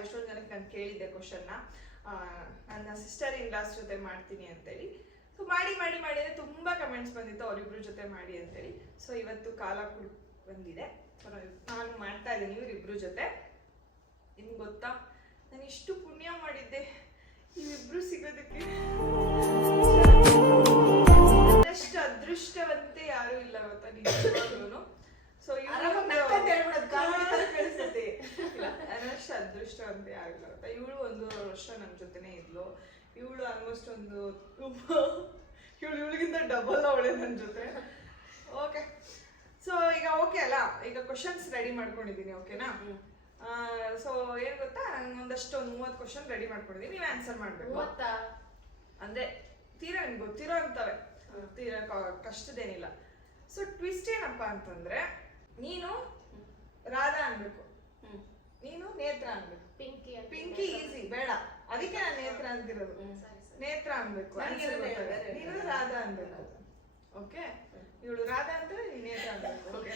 ಎಷ್ಟೊಂದು ಜನಕ್ಕೆ ನಾನು ಕೇಳಿದ್ದೆ ಕ್ವಶನ್ನ, ನನ್ನ ಸಿಸ್ಟರ್ ಇನ್ ಲಾಸ್ ಜೊತೆ ಮಾಡ್ತೀನಿ ಅಂತೇಳಿ. ಸೊ ಮಾಡಿ ಮಾಡಿ ಮಾಡಿದ್ರೆ ತುಂಬ ಕಮೆಂಟ್ಸ್ ಬಂದಿತ್ತು ಅವರಿಬ್ರ ಜೊತೆ ಮಾಡಿ ಅಂತೇಳಿ. ಸೊ ಇವತ್ತು ಕಾಲ ಬಂದಿದೆ. ಸೊ ನಾನು ಮಾಡ್ತಾ ಇದ್ದೀನಿ ಇವರಿಬ್ರ ಜೊತೆ. ನಿಮ್ಗೆ ಗೊತ್ತಾ, ನಾನು ಇಷ್ಟು ಪುಣ್ಯ ಮಾಡಿದ್ದೆ ಇವಿಬ್ರು ಸಿಗೋದಕ್ಕೆ. ಅಷ್ಟು ಅದೃಷ್ಟವಂತೆ ಯಾರು ಇಲ್ಲ ಗೊತ್ತಾ ನಿಜವಾಗ್ಲೂ. ಸೊ ಅಷ್ಟು ಅದೃಷ್ಟವಂತೆ ಯಾರು ಇಲ್ಲ ಗೊತ್ತಾ. ಇವಳು 1.5 ವರ್ಷ ನಮ್ಮ ಜೊತೆನೇ ಇದ್ಲು. ಇವಳು ಆಲ್ಮೋಸ್ಟ್ ಇವಳಿಗಿಂತ ಡಬಲ್ ಅವಳೆ ನನ್ನ ಜೊತೆ. ಓಕೆ, ಸೊ ಈಗ ಓಕೆ ಅಲ್ಲ, ಈಗ ಕ್ವಶನ್ಸ್ ರೆಡಿ ಮಾಡ್ಕೊಂಡಿದ್ದೀನಿ. ಓಕೆನಾ? ಸೊ ಏನ್ ಗೊತ್ತಾ, ಒಂದಷ್ಟು 30 ಕ್ವಶನ್ ರೆಡಿ ಮಾಡ್ಕೊಂಡಿದ್ದೀನಿ. ನೀವು ಆನ್ಸರ್ ಮಾಡ್ಬೇಕು. ಅಂದ್ರೆ ತೀರಾ ನಿಮ್ಗೆ ಗೊತ್ತಿರೋ ಅಂತವೆ, ತೀರಾ ಕಷ್ಟದೇನಿಲ್ಲ. ಸೊ ಟ್ವಿಸ್ಟ್ ಏನಪ್ಪಾ ಅಂತಂದ್ರೆ, ನೀನು ರಾಧಾ ಅನ್ಬೇಕು, ನೀನು ನೇತ್ರ ಅನ್ಬೇಕು. ಪಿಂಕಿ ಈಸಿ ಬೇಡ, ಅದಕ್ಕೆ ನಾನು ನೇತ್ರ ಅಂತಿರೋದು. ನೇತ್ರ ಅನ್ಬೇಕು, ನೀನು ರಾಧಾ ಅನ್ಬೇಕು. ಓಕೆ, ಇವಳು ರಾಧಾ ಅಂತಾರೆ, ನೀನು ನೇತ್ರ ಅನ್ಬೇಕು. ಓಕೆ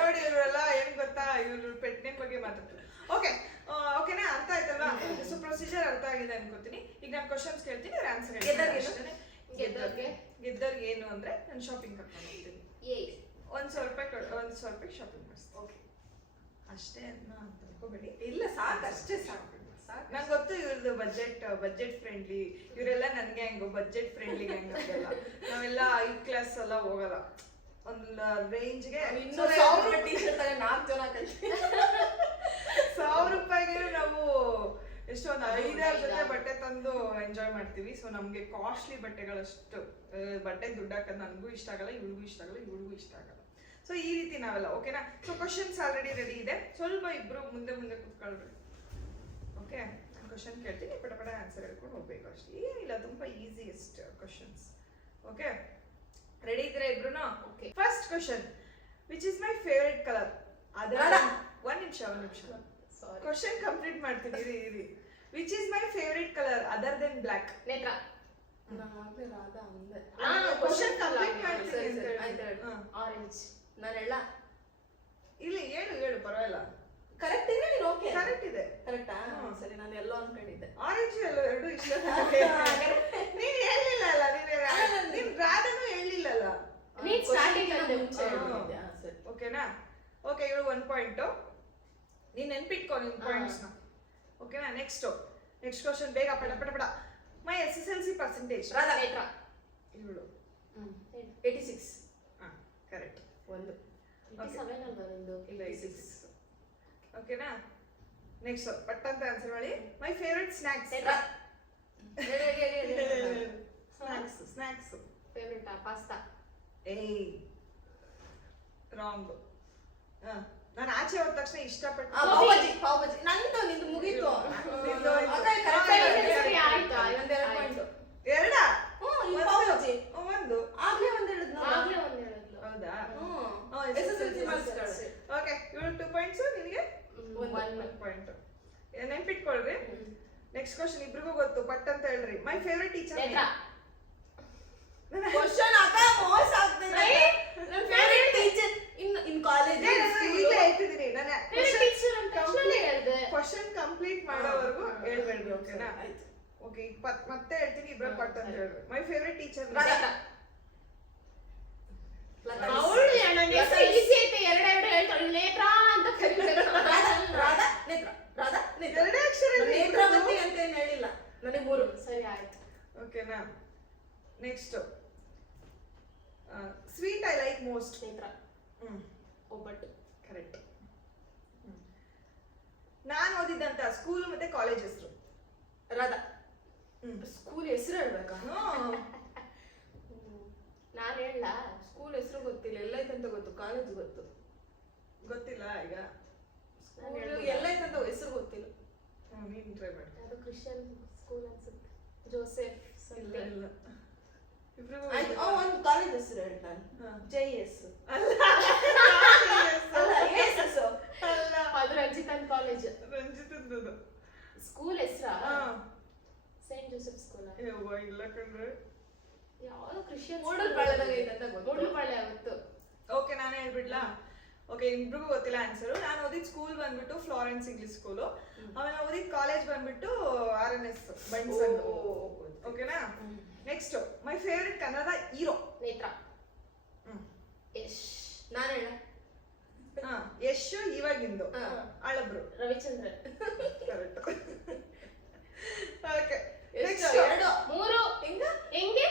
ನೋಡಿ, ಇವರೆಲ್ಲ ಏನ್ ಗೊತ್ತಾ, ಇವ್ರು ಪೆಟ್ ನೇಮ್ ಬಗ್ಗೆ ಮಾತಾಡ್ತಾರೆ. ಓಕೆ ಓಕೆನಾ, ಅರ್ಥ ಆಯ್ತಲ್ವಾ? ಸೊ ಪ್ರೊಸೀಜರ್ ಅರ್ಥ ಆಗಿದೆ ಅನ್ಕೋತೀನಿ. ಈಗ ನಾನು ಕ್ವಶನ್ಸ್ ಕೇಳ್ತೀನಿ, ಅವ್ರ ಆನ್ಸರ್ ಹೇಳ್ತೀನಿ. ಗೆದ್ದವ್ರಿಗೆ ಏನು ಅಂದ್ರೆ, ನಾನು ಶಾಪಿಂಗ್ ಕರ್ಕೊಂಡು ಹೋಗ್ತೀನಿ. 1,000 ರೂಪಾಯಿ ಶಾಪಿಂಗ್ ಮಾಡಿಸ್ತೀನಿ. ಓಕೆ ಅಷ್ಟೇ ಅನ್ಕೋಬೇಡಿ. ಇಲ್ಲ ಸಾಕು, ಅಷ್ಟೇ ಸಾಕು. ನಂಗೆ ಗೊತ್ತು ಇವ್ರದ್ದು ಬಜೆಟ್ ಫ್ರೆಂಡ್ಲಿ. ಇವರೆಲ್ಲ ನನ್ ಗ್ಯಾಂಗು ಬಜೆಟ್ ಫ್ರೆಂಡ್ಲಿ ಗ್ಯಾಂಗ್ ಅಂತೆಲ್ಲ. ನಾವೆಲ್ಲ 5 ಕ್ಲಾಸ್ ಎಲ್ಲ ಹೋಗಲ್ಲ, ಒಂದು ರೇಂಜ್ಗೆ 1,000 ರೂಪಾಯಿಗೆ ನಾವು ಎಷ್ಟೊಂದು 5-6 ಜೊತೆ ಬಟ್ಟೆ ತಂದು ಎಂಜಾಯ್ ಮಾಡ್ತೀವಿ. ಸೊ ನಮ್ಗೆ ಕಾಸ್ಟ್ಲಿ ಬಟ್ಟೆಗಳಷ್ಟು ಬಟ್ಟೆ ದುಡ್ಡು ಹಾಕೋದು ನನಗೂ ಇಷ್ಟ ಆಗಲ್ಲ, ಇವಳಿಗೂ ಇಷ್ಟ ಆಗಲ್ಲ, ಇವಳಿಗೂ ಇಷ್ಟ ಆಗಲ್ಲ. ಸೊ ಈ ರೀತಿ ನಾವೆಲ್ಲ. ಓಕೆನಾ? ಸೊ ಕ್ವಶನ್ಸ್ ಆಲ್ರೆಡಿ ರೆಡಿ ಇದೆ. ಸ್ವಲ್ಪ ಇಬ್ರು ಮುಂದೆ ಕೂತ್ಕೊಳ್ರಿ. ಓಕೆ, ನಾನು ಕ್ವಶನ್ ಕೇಳ್ತೀನಿ, ಪಟ ಆನ್ಸರ್ ಹೇಳ್ಕೊಂಡು ಹೋಗ್ಬೇಕು ಅಷ್ಟೇ. ಏನಿಲ್ಲ, ತುಂಬಾ ಈಸಿಯೆಸ್ಟ್ ಕ್ವಶನ್ಸ್. ಓಕೆ, ರೆಡಿ ಇದ್ರೆ ಇಬ್ರು? Okay, first question, which is my favourite colour? ಒಂದ್ ನಿಮಿಷ ಕ್ವಶನ್ ಕಂಪ್ಲೀಟ್ ಮಾಡ್ತೀನಿ ಇರಿ. Which is my favourite colour other than black? Netra. Question complete ಮಾಡ್ತೀನಿ. ಆರೆಂಜ್. ನಾನೆಲ್ಲ ಇಲ್ಲಿ ಹೇಳು ಪರವಾಗಿಲ್ಲ. ಕರೆಕ್ಟ್ ಇದೆ, ನೀನು ಓಕೆ? ಕರೆಕ್ಟ್ ಇದೆ. ಕರೆಕ್ಟಾ? ಸರಿ, ನಾನು ಎಲ್ಲೋ ಅನ್ಕೊಂಡಿದ್ದೆ. ಆರೆಂಜ್ ಎಲ್ಲೋ ಎರಡು ಇಷ್ಟ. ನೀನು ಹೇಳಿಲ್ಲ ಅಲ್ಲ, ನೀನು ರಾಧನೂ ಹೇಳಿಲ್ಲಲ್ಲ. ನೀನು ಸ್ಟಾರ್ಟಿಂಗ್ ಅಲ್ಲಿ ಮುಂಚೆ ಹೇಳಿದ್ದೆ. ಸರಿ, ಓಕೆನಾ? ಓಕೆ, ಇವಳು 1 ಪಾಯಿಂಟ್. ನೀನು ನೆನ್ಪಿಟ್ಕೊ ನಿನ್ನ ಪಾಯಿಂಟ್ಸ್ನ. ಓಕೆನಾ? ನೆಕ್ಸ್ಟ್ ಕ್ವಶನ್, ಬೇಗ ಪಟ. ಮೈ SSLC ಪರ್ಸೆಂಟೇಜ್? ರಾಧಾ. ನೇತ್ರ. ಇವಳು 86. ಕರೆಕ್ಟ್. 1 87 ಅಲ್ವಾ ನಿಂದು? ಇಲ್ಲ 86. ಓಕೆನಾ? ನೆಕ್ಸ್ಟ್ ಪಟ್ಟಂತ ಆನ್ಸರ್ ಮಾಡಿ. My favourite snacks? Snacks favourite pasta? Wrong. ನಾನು ಆಚೆ ಹೋದ ತಕ್ಷಣ ಇಷ್ಟಪಟ್ಟು ಪಾವ್ ಬಜಿ. ನಂದು ನಿಂದು ಮುಗೀತು. ಎರಡಾ? ಒಂದು ಆಗ್ಲೇ ಒಂದು ಹೇಳಿದ್ನು. ಹೌದಾ? ಓಕೆ, ಇವಳು 2 ಪಾಯಿಂಟ್ಸ್, ನಿನಗೆ 1 ಪಾಯಿಂಟ್. ನೆನ್ಪಿಟ್ಕೊಳ್ರಿ. ನೆಕ್ಸ್ಟ್ ಕ್ವಶನ್ ಇಬ್ರಿಗೂ ಗೊತ್ತು, ಪಟ್ ಅಂತ ಹೇಳ್ರಿ. My favourite teacher? ಕ್ವಶನ್ ಮೋಸ ಆಗ್ತಿದೆ. ನನ್ನ ಫೇವರೇಟ್ ಟೀಚರ್ ಇನ್ ಕಾಲೇಜ್ ಈಗ ಹೇಳ್ತಿದ್ದೀನಿ. ನಾನು ಕ್ವಶನ್ ಕಂಪ್ಲೀಟ್ ಮಾಡೋವರೆಗೂ ಹೇಳ್ಬೇಡ್ರಿ. ಓಕೆನಾ? ಓಕೆ, ಮತ್ತೆ ಹೇಳ್ತೀನಿ, ಇಬ್ರು ಪಟ್ ಅಂತ ಹೇಳ್ರಿ. My favourite teacher? ಎರಡೇ ಅಕ್ಷರ ಅಂತ ಏನು ಹೇಳಿಲ್ಲ ನನಗೆ. 3. ಸರಿ, ಆಯ್ತು. ಓಕೆನಾ? Next, sweet I like most? ನೇತ್ರ. ಒಬ್ಬಟ್ಟು. ಕರೆಕ್ಟ್. ನಾನು ಓದಿದ್ದಂತ ಸ್ಕೂಲ್ ಮತ್ತೆ ಕಾಲೇಜ್ ಹೆಸರು? ರಾಧಾ. ಸ್ಕೂಲ್ ಹೆಸರು ಹೇಳ್ಬೇಕಾ? ನಾನು ಹೇಳ. ಸ್ಕೂಲ್ ಹೆಸರು ಗೊತ್ತಿಲ್ಲ, ಎಲ್ಲೈತಂತ ಗೊತ್ತು, ಕಾಲೇಜ್ ಗೊತ್ತಿಲ್ಲ. ಈಗ ಎಲ್ಲೈತಂತ ಹೆಸರು ಗೊತ್ತಿಲ್ಲ. ನೀನು ಟ್ರೈ ಮಾಡಿ. ಅದು ಕ್ರಿಶ್ಚಿಯನ್ ಸ್ಕೂಲ್ ಅನ್ಸುತ್ತೆ, ಜೋಸೆಫ್. ಇಲ್ಲ, ಒಂದು ಕಾಲೇಜ್ ಹೆಸರು ಹೇಳ್ತಾನೆ. JS ಅಲ್ಲ, ಅದು ರಂಜಿತನ್ ಕಾಲೇಜ್. ರಂಜಿತಂದು ಸ್ಕೂಲ್ ಹೆಸರಾ? Saint Joseph school. ಇಲ್ಲ ಕಣ್ರೆ, ಯಾವ್ದು ಕ್ರಿಶ್ಚಿಯನ್. ಮೂಡಲ್ಪಾಳ್ಯದಾಗ ಐತೆ ಅಂತ ಗೊತ್ತು. ಮೂಡಲ್ಪಾಳ್ಯ ಗೊತ್ತು. ಓಕೆನಾ? ನಾನೇ ಹೇಳ್ಬಿಡ್ಲಾ? ಓಕೆ, ಇಬ್ರಿಗೂ ಗೊತ್ತಿಲ್ಲ ಆನ್ಸರು. ನಾನು ಓದಿದ ಸ್ಕೂಲ್ ಬಂದ್ಬಿಟ್ಟು ಫ್ಲಾರೆನ್ಸ್ ಇಂಗ್ಲಿಷ್ ಸ್ಕೂಲು. ಆಮೇಲೆ ಓದಿದ ಕಾಲೇಜ್ ಬಂದ್ಬಿಟ್ಟು RNS ಬೈನ್ಸನ್. ಓಕೆನಾ? Next my favourite Kannada hero. ನೇತ್ರ. ಯಶ್. ನಾನು ಹೇಳ. ಯಶ್ ಇವಾಗಿಂದು ಆಳಬ್ರು ರವಿಚಂದ್ರನ್. ಕರೆಕ್ಟ್. ಓಕೆ, ನೆಕ್ಸ್ಟ್ 2 3 ಹೆಂಗೆ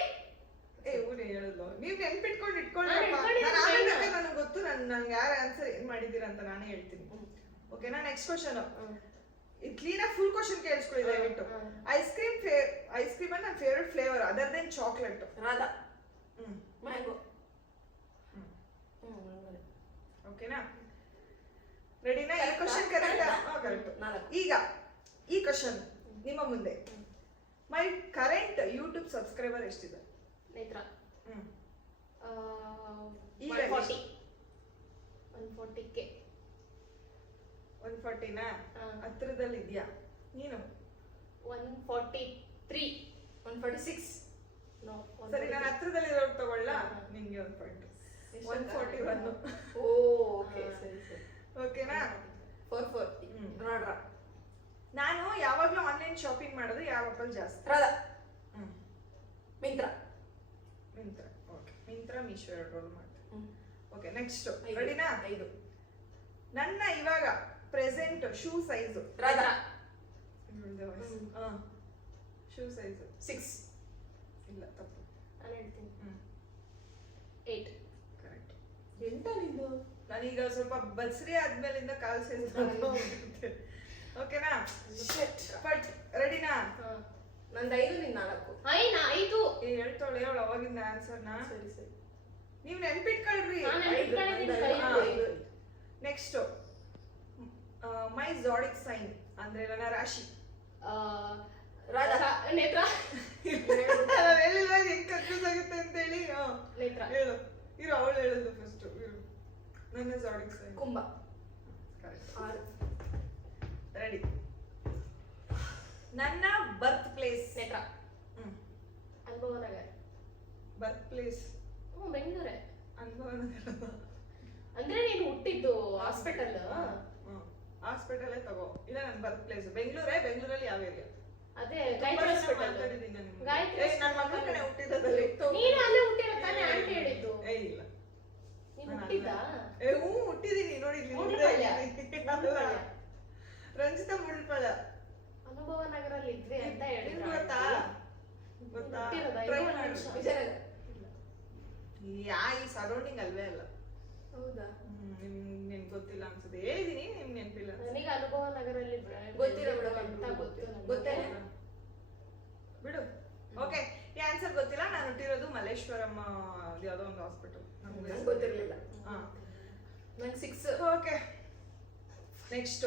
ಊರೇ ಹೇಳೋದು. ನೀವ್ ನೆನ್ಪಿಟ್ಕೊಂಡು ಇಟ್ಕೊಳ್ಳಿ. ನನಗೆ ಗೊತ್ತು, ನನ್ಗೆ ಯಾರು ಆನ್ಸರ್ ಏನ್ ಮಾಡಿದೀರ ಅಂತ ನಾನೇ ಹೇಳ್ತೀನಿ. ಓಕೆನಾ? Next question. ಇದು ಕ್ಲೀನ್ ಆಗಿ ಫುಲ್ ಕ್ವಶನ್ ಕೇಳಿಸ್ಕೊಳ್ಳಿ ದಯವಿಟ್ಟು. ಐಸ್ ಕ್ರೀಮ್ ನನ್ನ favourite flavour other than chocolate. Radha. Mango. ಓಕೆನಾ? ರೆಡಿನಾ? ಈ ಕ್ವಶನ್ ಕರೆಕ್ಟ್. ಈಗ ಈ ಕ್ವಶನ್ ನಿಮ್ಮ ಮುಂದೆ. ಮೈ ಕರೆಂಟ್ ಯೂಟ್ಯೂಬ್ ಸಬ್ಸ್ಕ್ರೈಬರ್ ಎಷ್ಟಿದೆ? ನೇತ್ರ. 140K. 140ನಾ? ಹತ್ರದಲ್ಲಿ ಇದೆಯಾ ನೀನು? 143. 146. ಸರಿ, ನಾನು ಹತ್ರದಲ್ಲಿ ಇರೋದು ತಗೊಳ್ಳ. ನಿಂಗೆ 1 ಪಾಯಿಂಟ್. 141. ಓಕೆ, ಸರಿ ಸರಿ. ಓಕೆನಾ? 440. ನೋಡ್ರ. ನಾನು ಯಾವಾಗ್ಲೂ ಆನ್ಲೈನ್ ಶಾಪಿಂಗ್ ಮಾಡೋದು ಯಾವ ಆಪಲ್ ಜಾಸ್ತಿ? ರಾಧಾ. ಮಿಂತ್ರ. ಓಕೆ, ಮಿಂತ್ರ, ಮೀಶೋ ಎರಡರಲ್ಲೂ ಮಾಡ್ತೀನಿ. ಓಕೆ, ನೆಕ್ಸ್ಟ್ ರೆಡಿನಾ? 5. ನನ್ನ ಇವಾಗ present shoe size? Radha. Shoe size 6. ಇಲ್ಲ, ತಪ್ಪು. ನಾನು ಹೇಳ್ತೀನಿ 8. ಕರೆಕ್ಟ್. 8 ನಿಂದು. ನಾನೀಗ ಸ್ವಲ್ಪ ಬಸ್ರಿ ಆದ್ಮೇಲಿಂದ ಕಾಲ್ ಸೈಜ್. ಓಕೆನಾ? ಬಟ್ ರೆಡಿನಾ? ನಂದು 5, ನಿಂದು 4. 5. ಹೇಳ್ತಾಳೆ ಅವಳು ಅವಾಗಿಂದ ಆನ್ಸರ್ನ. ಸರಿ ಸರಿ, ನೀವು ನೆನ್ಪಿಟ್ಕೊಳ್ರಿ. ನೆಕ್ಸ್ಟ್ ಮೈ ಝಾಡಿಕ್ ಸೈನ್ ಅಂದ್ರೆ ನನ್ನ ರಾಶಿ? ರಾಧಾ. ನೇತ್ರ. ಹೇಳಿಲ್ಲ ಹೆಂಗ್ ಕನ್ಫ್ಯೂಸ್ ಆಗುತ್ತೆ ಅಂತ ಹೇಳಿ. ನೇತ್ರ. ಹೇಳು. ಇರು, ಅವಳು ಹೇಳೋದು ಫಸ್ಟ್. ನನ್ನ ಝಾಡಿಕ್ ಸೈನ್ ಕುಂಭ. ಕರೆಕ್ಟ್. 6. ರೆಡಿ. ನನ್ನ ಬರ್ತ್ ಪ್ಲೇಸ್? ನೇತ್ರ. ಅನುಭವ ನಗರ. Birth place? ಬೆಂಗಳೂರೇ. ಅನುಭವ ನಗರ ಅಂದ್ರೆ ನೀನು ಹುಟ್ಟಿದ್ದು ಹಾಸ್ಪಿಟಲ್? ಹಾಸ್ಪಿಟಲೇ ತಗೋ. ಇಲ್ಲ, ನನ್ನ ಬರ್ತ್ ಪ್ಲೇಸ್ ಬೆಂಗಳೂರೇ. ಬೆಂಗಳೂರಲ್ಲಿ ಯಾವ ಏರಿಯಾ? ಅದೇ ಗಾಯತ್ರಿ ಹಾಸ್ಪಿಟಲ್. ಗಾಯತ್ರಿ ನನ್ನ ಮಗಳ ಕಡೆ ಹುಟ್ಟಿದಲ್ಲಿ. ನೀನು ಅಲ್ಲೇ ಹುಟ್ಟಿರೋ ತಾನೇ ಆಂಟಿ ಹೇಳಿದ್ದು? ಇಲ್ಲ, ನೀನು ಹುಟ್ಟಿದ್ದ? ಹುಟ್ಟಿದೀನಿ ನೋಡಿ. ರಂಜಿತಾ ಮುಳ್ಪಳ. ಅನುಭವ ನಗರಲ್ಲಿ ಇದ್ವಿ ಅಂತ ಹೇಳಿದ್ರು. ಗೊತ್ತಾ? ವಿಜಯನಗರ. ಈ ಸರೌಂಡಿಂಗ್ ಅಲ್ವೇ ಅಲ್ಲ. ಹೌದಾ? ನಿಮ್ಗೆ ಗೊತ್ತಿಲ್ಲ ಅನ್ಸುತ್ತೆ. ಹೇಳಿದೀನಿ, ನಿಮ್ಗೆ ನೆನಪಿಲ್ಲ. ನನಗೆ ಅನುಭವ ನಗರಲ್ಲಿ ಗೊತ್ತಿರೋ ಗೊತ್ತೇ ಬಿಡು. ಓಕೆ, ಈ ಆನ್ಸರ್ ಗೊತ್ತಿಲ್ಲ. ನಾನು ಹುಟ್ಟಿರೋದು ಮಲ್ಲೇಶ್ವರಂ ಯಾವುದೋ ಒಂದು ಹಾಸ್ಪಿಟಲ್. ನಂಗೆ ಗೊತ್ತಿರಲಿಲ್ಲ. ನಂಗೆ 6. Okay, next.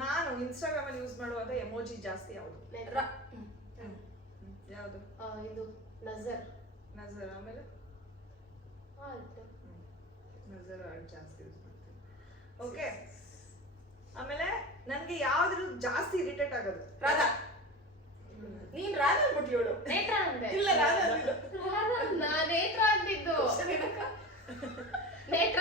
ನಾನು ಇನ್ಸ್ಟಾಗ್ರಾಮ್ ಅಲ್ಲಿ ಯೂಸ್ ಮಾಡುವಾಗ ಎಮೋಜಿ ಜಾಸ್ತಿ ಯಾವುದು? ಯಾವುದು? ಇದು ನಜರ್. ಆಮೇಲೆ ಆಯ್ತು, ನಜರ್ ಜಾಸ್ತಿ ಯೂಸ್ ಮಾಡ್ತೀನಿ. ಓಕೆ, ಆಮೇಲೆ ನನಗೆ ಯಾವ್ದ್ರ ಜಾಸ್ತಿ ಇರಿಟೇಟ್ ಆಗೋದು? ರಾಧಾ. ನೀನ್ ರಾಧಾ ಅಂದ್ಬಿಟ್ಟು ಹೇಳು. ನೇತ್ರ ಅಂದೆ. ಇಲ್ಲ, ರಾಧಾ ನಾ ನೇತ್ರ ಅಂದಿದ್ದು. ನೇತ್ರ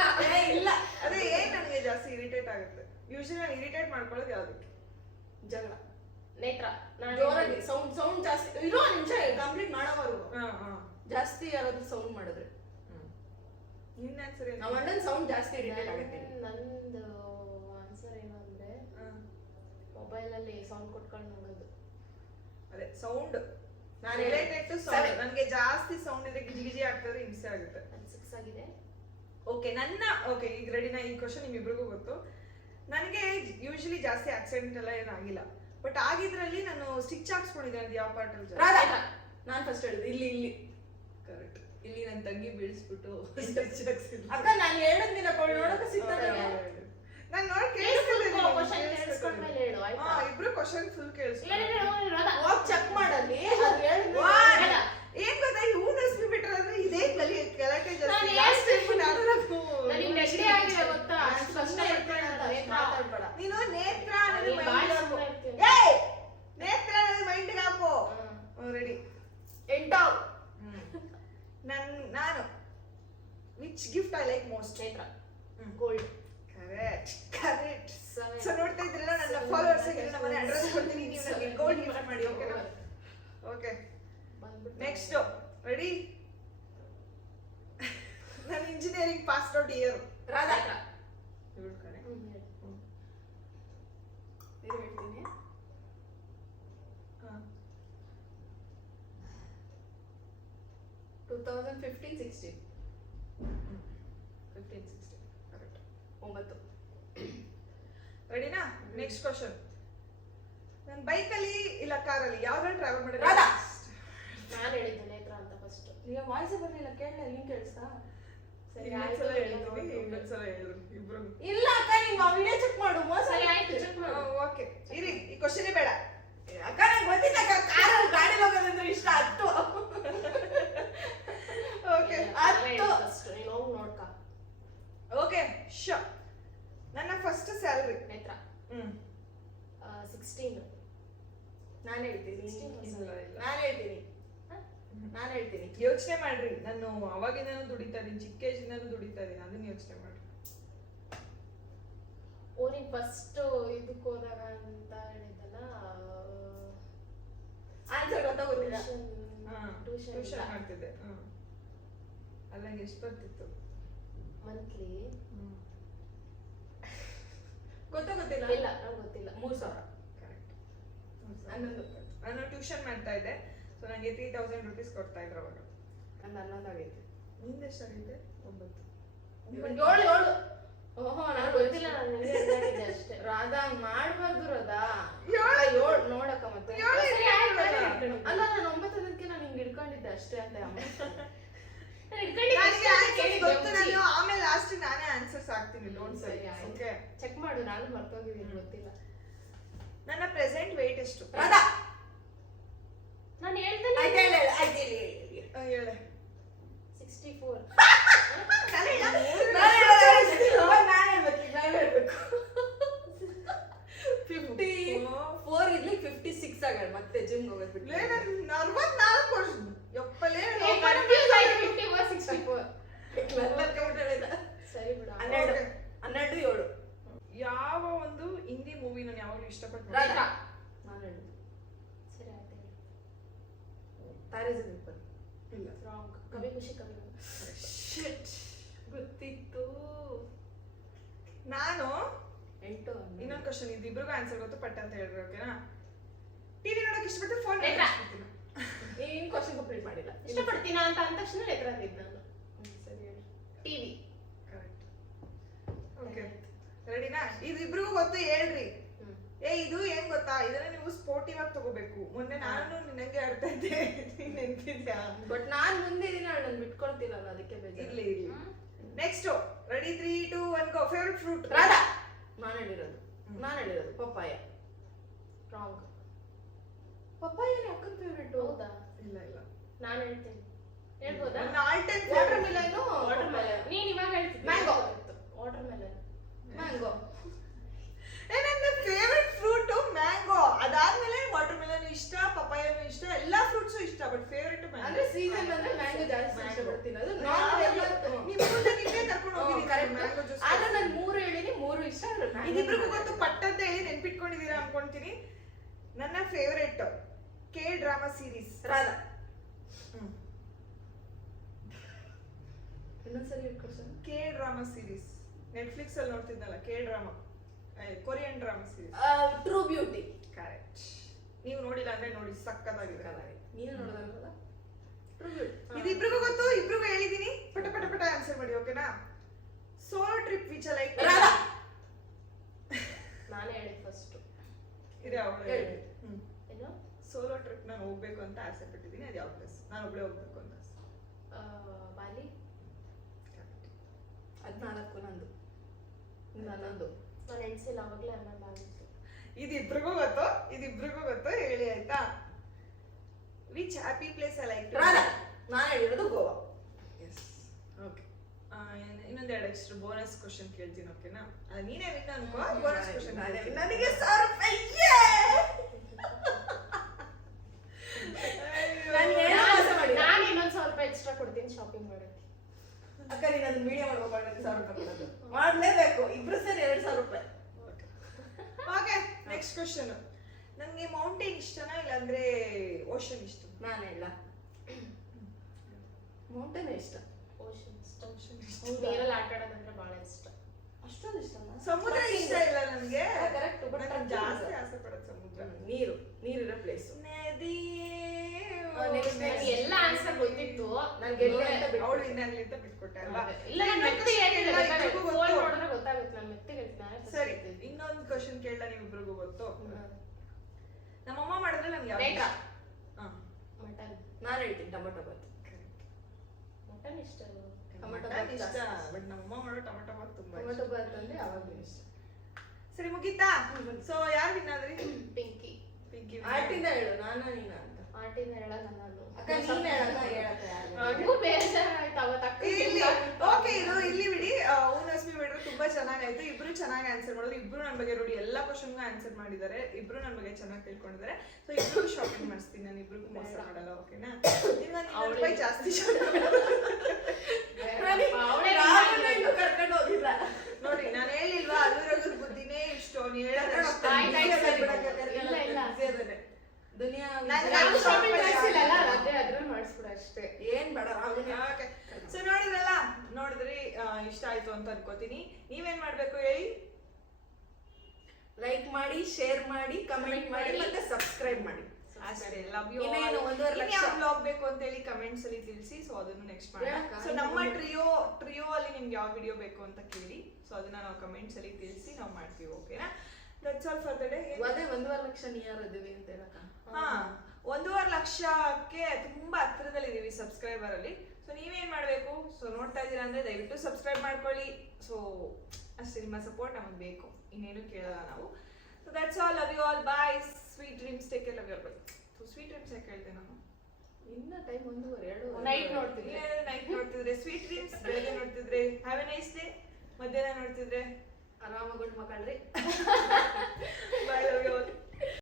ಇಲ್ಲ. ಅದೇ ಏನ್ ನನಗೆ ಜಾಸ್ತಿ ಇರಿಟೇಟ್ ಆಗುತ್ತೆ? ಯೂಶಲಿ ನಾನು ಇರಿಟೇಟ್ ಮಾಡ್ಕೊಳ್ಳೋದು ಯಾವ್ದಕ್ಕೆ? ಜಗಳ. ನೇತ್ರ. ಜೋರಾಗಿ ಸೌಂಡ್ ಜಾಸ್ತಿ ಇರೋ ನಿಮಿಷ ಕಂಪ್ಲೀಟ್ ಮಾಡೋವರು. ಜಾಸ್ತಿ ಯಾರಾದ್ರೂ ಸೌಂಡ್ ಮಾಡಿದ್ರೆ. ನಿನ್ನ ಆನ್ಸರ್ ಏನು? ನಮ್ಮ ಅಣ್ಣನ ಸೌಂಡ್ ಜಾಸ್ತಿ ಇರಿಟೇಟ್ ಆಗುತ್ತೆ. ನಂದು ಆನ್ಸರ್ ಏನು ಅಂದ್ರೆ ಮೊಬೈಲ್ ಅಲ್ಲಿ ಸೌಂಡ್ ಕೊಟ್ಕೊಂಡು ನೋಡೋದು. ಅದೇ ಸೌಂಡ್. ನಾನು ರಿಲೇಟೆಡ್ ಟು ಸೌಂಡ್. ನನಗೆ ಜಾಸ್ತಿ ಸೌಂಡ್ ಇದ್ರೆ ಗಿಜಿ ಆಗ್ತದೆ, ಹಿಂಸೆ ಆಗುತ್ತೆ. 6 ಆಗಿದೆ. ಓಕೆ, ಓಕೆ, ಈಗ ರೆಡಿನಾ? ಈ ಕ್ವಶನ್ ನಿಮ್ಮಿಬ್ರಿಗೂ ಗೊತ್ತು. ನನಗೆ ಯೂಶಲಿ ಜಾಸ್ತಿ ಆಕ್ಸಿಡೆಂಟ್ ಎಲ್ಲ ಏನಾಗಿಲ್ಲ. ಬಟ್ ಆಗಿದ್ರಲ್ಲಿ ನಾನು ಸ್ಟಿಚ್ ಹಾಕ್ಸ್ಕೊಂಡಿದ್ದೆ. ಅದು ಯಾವ ಪಾರ್ಟ್ ಅಲ್ಲಿ? ನಾನು ಫಸ್ಟ್ ಹೇಳಿದೆ ಇಲ್ಲಿ. ಕರೆಕ್ಟ್. ಇಲ್ಲಿ ನನ್ನ ತಂಗಿ ಬೀಳಿಸ್ಬಿಟ್ಟು ಸ್ಟಿಚ್ ಹಾಕ್ಸಿದ್ರು. ಅಕ್ಕ ನಾನು ಹೇಳಿದ ದಿನ ನೋಡಕ್ಕೆ ಸಿಗ್ತದೆ. ನಾನು ನೋಡಿ ಕೇಳಿಸ್ಕೊಂಡ್ಮೇಲೆ ಹೇಳು ಆಯ್ತಾ? ಇಬ್ರು ಕ್ವಶನ್ ಫುಲ್ ಕೇಳಿಸ್ಕೊಂಡು ಹೋಗಿ ಚೆಕ್ ಮಾಡಲ್ಲಿ. ಏನ್ ಗೊತ್ತಾ, ಇವ್ನು ಎಸ್ಪಿ ಬಿಟ್ರೆ ಅಂದ್ರೆ ಇದೇ ಗಲಾಟೆ ಜಾಸ್ತಿ. ನನಗೆ ನೆಗಡಿ ಆಗಿದೆ ಗೊತ್ತಾ? ಅಷ್ಟು ಕಷ್ಟ ಮಾತಾಡ್ಬೇಡ ನೀನು. ನೇತ್ರ ನೇತ್ರ ಮೈಂಡ್ಗೆ ಹಾಕೋ. ರೆಡಿ. 8. ನಾನು which gift I like most? 15, 16. 15, 16. Correct. 9. ರೆಡಿನಾ? Next question. ನಾನು ಬೈಕಲ್ಲಿ ಇಲ್ಲ ಕಾರಲ್ಲಿ ಯಾವ್ದ್ರಲ್ಲಿ ಟ್ರಾವೆಲ್ ಮಾಡಿದ್ರೆ? ರಾಧಾ. ನಾನು ಹೇಳಿದ್ದೆ ನೇತ್ರ ಅಂತ ಫಸ್ಟ್. ಈಗ ವಾಯ್ಸ್ ಬರ್ಲಿಲ್ಲ, ಕೇಳಲ್ಲ, ನಿಂಗೆ ಕೇಳಿಸ್ತಾ? ಸರಿ ಇನ್ನೊಂದ್ಸಲ ಆಯ್ತು, ಹೇಳ್ತೀವಿ, ಇನ್ನೊಂದ್ಸಲ ಹೇಳಿದ್ರು ಇಬ್ರು. ಇಲ್ಲ ಅಕ್ಕ, ನೀನ್ ವಿಡಿಯೋ ಚೆಕ್ ಮಾಡು. ಸರಿ ಆಯ್ತು, ಚೆಕ್ ಮಾಡು. ಓಕೆ ಇರಿ, ಈ ಕ್ವಶನೇ ಬೇಡ. ಅಕ್ಕ ನಂಗೆ ಗೊತ್ತಿಲ್ಲ, ಕಾರಲ್ಲಿ ಗಾಡಿ ಹೋಗೋದಂದ್ರೆ ಇಷ್ಟ. 10. ಓಕೆ ಫಸ್ಟ್ ನೀನು ಹೋಗಿ ನೋಡ್ಕ. ಓಕೆ ಶ ನನ್ನ ಫಸ್ಟ್ ಸ್ಯಾಲರಿ. ನೇತ್ರ ಹ್ಮ್ 16. ನಾನು ಹೇಳ್ತೀನಿ. 16 ಇಲ್ಲ ಇಲ್ಲ, ನಾನು ಹೇಳ್ತೀನಿ. ಯೋಚನೆ ಮಾಡ್ರಿ. ನಾನು ಅವಾಗಿಂದನೂ ದುಡಿತಾ ಇದೀನಿ, ಚಿಕ್ಕ ಏಜಿಂದನೂ ದುಡಿತಾ ಇದೀನಿ, ಅದನ್ನ ಯೋಚನೆ ಮಾಡ್ರಿ. ಓ ನೀನ್ ಫಸ್ಟ್ ಇದಕ್ಕೆ ಹೋದಾಗ ಅಂತ ಹೇಳಿದ್ದಲ್ಲ, ಆನ್ಸರ್ ಗೊತ್ತಾಗೋದಿಲ್ಲ. ಟ್ಯೂಷನ್ ಮಾಡ್ತಿದ್ದೆ. ಅಲ್ಲ ಎಷ್ಟು ಬರ್ತಿತ್ತು? ಮಂತ್ಲಿ ಗೊತ್ತಾಗೋದಿಲ್ಲ. ಇಲ್ಲ ನಂಗೆ ಗೊತ್ತಿಲ್ಲ. 3,000. ಕರೆಕ್ಟ್. 11. ನಾನು ಟ್ಯೂಷನ್ ಮಾಡ್ತಾ ಇದ್ದೆ, ಸೊ ನನಗೆ 3,000 rupees ಕೊಡ್ತಾ ಇದ್ರು ಅವಾಗ. ನಂದು 11 ಆಗೈತೆ. ನಿಂದೆಷ್ಟಾಗಿದೆ? 9. 7. ಓಹೋ, ನಂಗೆ ನಾನು ಗೊತ್ತಿಲ್ಲ, ನಾನು ಹೇಳಿದ್ದೆ ಅಷ್ಟೇ. ರಾಧಾ ಮಾಡ್ಬಾರ್ದು ರಾಧಾ. 7 ನೋಡಕ್ಕ ಮತ್ತೆ. ಸರಿ ಆಯ್ತು, ನಾನು ಹಿಡ್ಕೊಂಡಿದ್ದೆ. ಅಲ್ಲ, ನಾನು 9 ನಾನು ಹಿಂಗ್ ಹಿಡ್ಕೊಂಡಿದ್ದೆ ಅಷ್ಟೇ ಅಂತ. ನಾನು ನನಗೆ answers ಕೇಳಿದ್ದೆ ಗೊತ್ತು, ಮುಂಚೆ. ನಾನು ಆಮೇಲೆ ಲಾಸ್ಟ್ ನಾನೇ ಆನ್ಸರ್ಸ್ ಹಾಕ್ತೀನಿ. ಡೋಂಟ್ ಸರಿ. ಸರಿ ಆಯ್ತು. ಓಕೆ, ಚೆಕ್ ಮಾಡು, ನಾನು ಮರ್ತೋಗಿದ್ದೀನಿ, ಗೊತ್ತಿಲ್ಲ. ನನ್ನ ಪ್ರೆಸೆಂಟ್ weight ಎಷ್ಟು? ರಾಧಾ ನಾನು ಹೇಳ್ತೇನೆ. ಆಯ್ತು, ಹೇಳು. ಹೇಳೆ. 64. ನಾನು ನಾನು ಹೇಳ್ಬೇಕು. 54 ಇರ್ಲಿ, 56 ಆಗ ಮತ್ತೆ ಜಿಮ್ ಹೋಗ್ಬಿಟ್ಟು. 44 ವರ್ಷ. ಯಪ್ಪಲೇ ಏ, confuse ಆಯ್ತು, 54, 64. ಸರಿ ಬಿಡು. 12, 7. ಯಾವ ಒಂದು ಹಿಂದಿ ಮೂವಿ ನಾನು ಯಾವಾಗಲೂ ಇಷ್ಟಪಟ್ಟು ರಾಧಾ. ನಾನು ಹೇಳುದು ಸರಿ ಆಯ್ತು. ತಾರೇ ಜಮೀನ್ ಪರ್. ಇಲ್ಲ. ರಾಂಗ್. ಕವಿ ಖುಷಿ ಕವಿ ಗಮ್. ಶಿಟ್, ಗೊತ್ತಿತ್ತು. ನಾನು 8. ಇನ್ನೊಂದು ಕ್ವಶನ್, ಇದು ಇಬ್ರಿಗೂ ಆನ್ಸರ್ ಗೊತ್ತು, ಪಟ್ ಅಂತ ಹೇಳ್ರಿ. ಓಕೆನಾ? ಟಿವಿ ನೋಡಕ್ ಇಷ್ಟಪಟ್ಟು ಫೋನ್ ನೇತ್ರ. ನೀನ್ ಕ್ವಶನ್ ಕಂಪ್ಲೀಟ್ ಮಾಡಿಲ್ಲ. ಇಷ್ಟಪಡ್ತೀನ ಅಂತ ಅಂದ ತಕ್ಷಣ ನೇತ್ರ ಅಂದಿದ್ದು ನಾನು. ಸರಿ ಹೇಳಿ. ಟಿವಿ. ಕರೆಕ್ಟ್. ಓಕೆ ರೆಡಿನಾ? ಇದು ಇಬ್ರಿಗೂ ಗೊತ್ತು, ಹೇಳ್ರಿ. ಏ ಇದು ಏನ್ ಗೊತ್ತಾ, ಇದನ್ನ ನೀವು ಸ್ಪೋರ್ಟಿವ್ ಆಗಿ ತಗೋಬೇಕು. ಮೊನ್ನೆ ನಾನು ನಿನ್ನಂಗೆ ಆಡ್ತಾ ಇದ್ದೆ, ನೆನ್ಪಿದ್ಯಾ? ಬಟ್ ನಾನ್ ಮುಂದೆ ದಿನ ನನ್ನ ಬಿಟ್ಕೊಳ್ತಿಲ್ಲಲ್ಲ, ಅದಕ್ಕೆ ಬೇಜಾರು. ಇರ್ಲಿ ಇರ್ಲಿ. Next ready 3, 2, 1 go. Favourite fruit? Radha. ನಾನು ಹೇಳಿರೋದು ಪಪ್ಪಾಯ. ರಾಂಗ್. ಪಪ್ಪಾಯ ಅಕ್ಕನ ಫೇವರೇಟ್. ಹೌದಾ? ಇಲ್ಲ ಇಲ್ಲ, ನಾನು ಹೇಳ್ತೀನಿ. ಹೇಳ್ಬೋದಾ? ನನ್ನ all time watermelon. Watermelon. ನೀನ್ ಇವಾಗ ಹೇಳ್ತಿದ್ದೆ. Mango. Watermelon. ಮ್ಯಾಂಗೋ. ನನ್ನ ಫೇವರಿಟ್ ಫ್ರೂಟ್ ಮ್ಯಾಂಗೋ. ಅದಾದ್ಮೇಲೆ ವಾಟರ್ ಮೆಲನ್ ಇಷ್ಟ, ಪಪಾಯನು ಇಷ್ಟ, ಎಲ್ಲಾ ಫ್ರೂಟ್ಸು ಇಷ್ಟ. ಬಟ್ ಫೇವರಿಟ್ ಅಂದ್ರೆ ಸೀಸನ್ ಅಂದ್ರೆ ಮ್ಯಾಂಗೋ ಜಾಸ್ತಿ ಇಷ್ಟಪಡ್ತೀನಿ. ಅದು ಕರ್ಕೊಂಡು ಹೋಗಿದ್ದೀನಿ ಮ್ಯಾಂಗೋ ಜ್ಯೂಸ್. ಆದ್ರೆ ನಾನು 3 ಹೇಳಿನಿ, 3 ಇಷ್ಟ. ಇದಿಬ್ರಿಗೂ ಗೊತ್ತು, ಪಟ್ಟಂತ ಹೇಳಿ ನೆನ್ಪಿಟ್ಕೊಂಡಿದ್ದೀರಾ ಅನ್ಕೊಂತೀನಿ. ನನ್ನ favourite K drama series? Radha. ಇನ್ನೊಂದ್ಸರಿ question. K drama series Netflix ಅಲ್ಲಿ ನೋಡ್ತಿದ್ನಲ್ಲ, K drama, Korean drama series. True Beauty. Correct. ನೀವು ನೋಡಿಲ್ಲ ಅಂದ್ರೆ ನೋಡಿ, ಸಕ್ಕತ್ತಾಗಿದೆ. ನೀನು ನೋಡೋದಲ್ಲ. True beauty. ಇದಿಬ್ರಿಗೂ ಗೊತ್ತು, ಇಬ್ರಿಗೂ ಹೇಳಿದೀನಿ. ಪಟ ಪಟ ಪಟ ಆನ್ಸರ್ ಮಾಡಿ, ಓಕೆನಾ? Solo trip which I like? Radha. ನಾನೇ ಹೇಳಿ ಫಸ್ಟ್. ಇದೆ ಅವಳು ಹೇಳಿ. ಏನು? ಸೋಲೋ ಟ್ರಿಪ್ ನಾನು ಹೋಗ್ಬೇಕು ಅಂತ ಆಸೆ ಪಟ್ಟಿದ್ದೀನಿ. ಅದು ಯಾವ ಪ್ಲೇಸ್? ನಾನು ಒಬ್ಬಳೇ ಹೋಗ್ಬೇಕು ಅಂತ ಆಸೆ. ಬಾಲಿ. 14 ನಂದು. ನನ್ನದು. ನಾನು ಎಣ್ಸಿಲ್ಲ, ಅವಾಗಲೇ 11 ಆಗಿತ್ತು. ಇದಿಬ್ರಿಗೂ ಗೊತ್ತು, ಹೇಳಿ ಆಯ್ತಾ? Which happy place I like? Radha. ನಾನು ಹೇಳಿರೋದು ಗೋವಾ. ಎಸ್. ಓಕೆ. ಇನ್ನೊಂದೆರಡು ಎಕ್ಸ್ಟ್ರಾ ಬೋನಸ್ ಕ್ವಶನ್ ಕೇಳ್ತೀನಿ, ಓಕೆನಾ? ನೀನೇ ವಿನ್ ಅನ್ಕೋ. ಬೋನಸ್ ಕ್ವಶನ್ ನನಗೆ 1000 ರೂಪಾಯಿ. ನಾನು ಏನು ಮೋಸ ಮಾಡಿಲ್ಲ. ನಾನು ಇನ್ನೊಂದು 1000 ರೂಪಾಯಿ ಎಕ್ಸ್ಟ್ರಾ ಕೊಡ್ತೀನಿ ಶಾಪಿಂಗ್ ಮಾಡೋಕ್ಕೆ. ಅಕ್ಕ ನೀನು ಅದನ್ನ ವಿಡಿಯೋ ಮಾಡ್ಬೇಕು, 1000 ರೂಪಾಯಿ ಕೊಡೋದು ಮಾಡಲೇಬೇಕು. ಇಬ್ರು ಸೇರಿ 2000 ರೂಪಾಯಿ. Okay next question. ನನಗೆ ಮೌಂಟೇನ್ ಇಷ್ಟನಾ ಇಲ್ಲಾಂದ್ರೆ ಓಷನ್ ಇಷ್ಟ? ನಾನು ಹೇಳ ಮೌಂಟೇನ್ ಇಷ್ಟ. ಓಷನ್ ಇಷ್ಟ. ಓಷನ್ ಇಷ್ಟ. ನೀರಲ್ಲಿ ಆಟ ಆಡೋದಂದ್ರೆ ಬಹಳ ಇಷ್ಟ. ಅಷ್ಟೊಂದು ಇಷ್ಟ. ಸಮುದ್ರ ಇಷ್ಟ ಇಲ್ಲ ನನಗೆ. ಕರೆಕ್ಟ್. ಬಟ್ ನಾನು ಜಾಸ್ತಿ ಆಸೆ ಪಡೋದು ಸಮುದ್ರ. ನೀರಿರೋ ಪ್ಲೇಸ್. ನದಿ. ನನಗೆ ಎಲ್ಲ ಆನ್ಸರ್ ಗೊತ್ತಿತ್ತು. ನಾನು ಗೆಲ್ಲಿ ಅಂತ ಅವಳು ಇನ್ನಾಗ್ಲಿ ಅಂತ ಬಿಟ್ಕೊಟ್ಟೆ ಅಲ್ವಾ? ಇಲ್ಲ ನಾನು ಮೆತ್ತಿಗೆ ಹೇಳ್ತಿದ್ದೆ, ಫೋನ್ ನೋಡಿದ್ರೆ ಗೊತ್ತಾಗುತ್ತೆ ನಾನು ಮೆತ್ತಿಗೆ ಹೇಳ್ತೀನಿ. ಸರಿ, ಇನ್ನೊಂದು ಕ್ವಶನ್ ಕೇಳ, ನಿಮ್ಮಿಬ್ರಿಗೂ ಗೊತ್ತು. ನಮ್ಮಮ್ಮ ಮಾಡಿದ್ರೆ ನನ್ಗೆ ಯಾವ ಮಟನ್. ನಾನು ಹೇಳ್ತೀನಿ ಟೊಮೊಟೊ ಬಾತ್. ಮಟನ್ ಇಷ್ಟ ಅಲ್ವಾ? ಟೊಮೊಟೊ ಮಟನ್ ಬಾತ್ ಇಷ್ಟ, ಬಟ್ ನಮ್ಮಮ್ಮ ಮಾಡೋ ಟೊಮೊಟೊ ಬಾತ್ ತುಂಬಾ ಇಷ್ಟ. ಟೊಮೊಟೊ ಬಾತ್ ಅಂದ್ರೆ ಯಾವಾಗಲೂ ಇಷ್ಟ. ಸರಿ, ಮುಗೀತಾ? ಸೊ ಯಾರು ವಿನ್ ಆದ್ರಿ? ಪಿಂಕಿ. ಪಿಂಕಿ. ಆರ್ಟಿಂದ ಹೇಳು, ನಾನು ನೀನ ಅಂತ. ಆರ್ಟಿನ ಹೇಳಲ್ಲ ನಾನು. ಅಕ್ಕ ನೀನ್ ಹೇಳಕ್ಕ ಹೇಳತ್ತೆ ಯಾರು? ನನಗೂ ಬೇಜಾರಾಯ್ತು ಅವತ್ತು ಅಕ್ಕ ಇಲ್ಲಿ ಓಕೆ, ಇದು ಇಲ್ಲಿ ಬಿಡಿ. ಊನಸ್ಮಿ ಬಿಡ್ರು ತುಂಬಾ ಚೆನ್ನಾಗಾಯ್ತು. ಇಬ್ರು ಚೆನ್ನಾಗಿ ಆನ್ಸರ್ ಮಾಡಿದ್ರು. ಇಬ್ರು ನನ್ನ ಬಗ್ಗೆ ನೋಡಿ ಎಲ್ಲಾ ಕ್ವಶನ್ಗೂ ಆನ್ಸರ್ ಮಾಡಿದ್ದಾರೆ. ಇಬ್ರು ನನ್ನ ಬಗ್ಗೆ ಚೆನ್ನಾಗಿ ತಿಳ್ಕೊಂಡಿದ್ದಾರೆ. ಸೊ ಇಬ್ರಿಗೂ ಶಾಪಿಂಗ್ ಮಾಡಿಸ್ತೀನಿ ನಾನು, ಇಬ್ರಿಗೂ ಮೋಸ ಮಾಡಲ್ಲ. ಓಕೆನಾ? ನಿಮ್ಗೆ ರೂಪಾಯಿ ಜಾಸ್ತಿ ಕರ್ಕೊಂಡು ಹೋಗಿಲ್ಲ ನೋಡಿ. ನಾನು ಹೇಳಿಲ್ವಾ ಅಲ್ಲಿರೋದ್ರ ಬುದ್ಧಿನೇ ಇಷ್ಟು ನೀ ಹೇಳೋದಷ್ಟೇ. ಇಲ್ಲ ಇಲ್ಲ ದುನಿಯಾ ಅದ್ರಲ್ಲಿ ಮಾಡಿಸ್ಬಿಡ ಅಷ್ಟೇ, ಏನ್ ಬೇಡ. ಸೊ ನೋಡಿದ್ರಿ, ಇಷ್ಟ ಆಯ್ತು ಅಂತ ಅನ್ಕೋತೀನಿ. ನೀವೇನ್ ಮಾಡ್ಬೇಕು ಹೇಳಿ? ಲೈಕ್ ಮಾಡಿ, ಶೇರ್ ಮಾಡಿ, ಕಮೆಂಟ್ ಮಾಡಿ, ಮತ್ತೆ ಸಬ್ಸ್ಕ್ರೈಬ್ ಮಾಡಿ. ಅಷ್ಟೇ. Love you. ಇನ್ನೇನು 1.5 ಲಕ್ಷ ಬ್ಲಾಗ್ ಬೇಕು ಅಂತ ಹೇಳಿ ಕಮೆಂಟ್ಸ್ ಅಲ್ಲಿ ತಿಳಿಸಿ. ಸೊ ಅದನ್ನು ನೆಕ್ಸ್ಟ್ ಮಾಡೋಣ. ಸೊ ನಮ್ಮ ಟ್ರಿಯೋ ಅಲ್ಲಿ ನಿಮ್ಗೆ ಯಾವ ವಿಡಿಯೋ ಬೇಕು ಅಂತ ಕೇಳಿ. ಸೊ ಅದನ್ನ ನಾವು ಕಮೆಂಟ್ಸ್ ಅಲ್ಲಿ ತಿಳಿಸಿ ನಾವು ಮಾಡ್ತೀವಿ. ಓಕೆನಾ? That's all for the day. ಅದೇ 1.5 ಲಕ್ಷ ನಿಯರ್ ಇದ್ದೀವಿ ಅಂತ ಹೇಳಕ್ಕ. 1.5 ಲಕ್ಷಕ್ಕೆ ತುಂಬಾ ಹತ್ರದಲ್ಲಿ ಇದೀವಿ ಸಬ್ಸ್ಕ್ರೈಬರ್ ಅಲ್ಲಿ. ಸೊ ನೀವೇನ್ ಮಾಡ್ಬೇಕು? ಸೊ ನೋಡ್ತಾ ಇದ್ದೀರಾ ಅಂದ್ರೆ ದಯವಿಟ್ಟು ಸಬ್ಸ್ಕ್ರೈಬ್ ಮಾಡ್ಕೊಳ್ಳಿ. ಸೊ ಅಷ್ಟೇ, ನಿಮ್ಮ ಸಪೋರ್ಟ್ ನಮಗೆ ಬೇಕು, ಇನ್ನೇನು ಕೇಳಲ್ಲ ನಾವು. So that's all. Love you all. Bye. Sweet dreams. Take care. Love you all. Bye. So sweet dreams ಯಾಕೆ ಹೇಳ್ದೆ ನಾನು? ಇನ್ನ ಟೈಮ್ 1:30 ನೈಟ್ ನೋಡ್ತಿದ್ದೆ. ನೈಟ್ ನೋಡ್ತಿದ್ರೆ ಸ್ವೀಟ್ ಡ್ರೀಮ್ಸ್, ಬೆಳಗ್ಗೆ ನೋಡ್ತಿದ್ರೆ ಹ್ಯಾವ್ ಎ ನೈಸ್ ಡೇ, ಮಧ್ಯಾಹ್ನ ನೋಡ್ತಿದ್ರೆ ಆರಾಮಾಗಿ ಮಕ್ಕಳ್ರಿ. ಬಾಯ್. Love you all.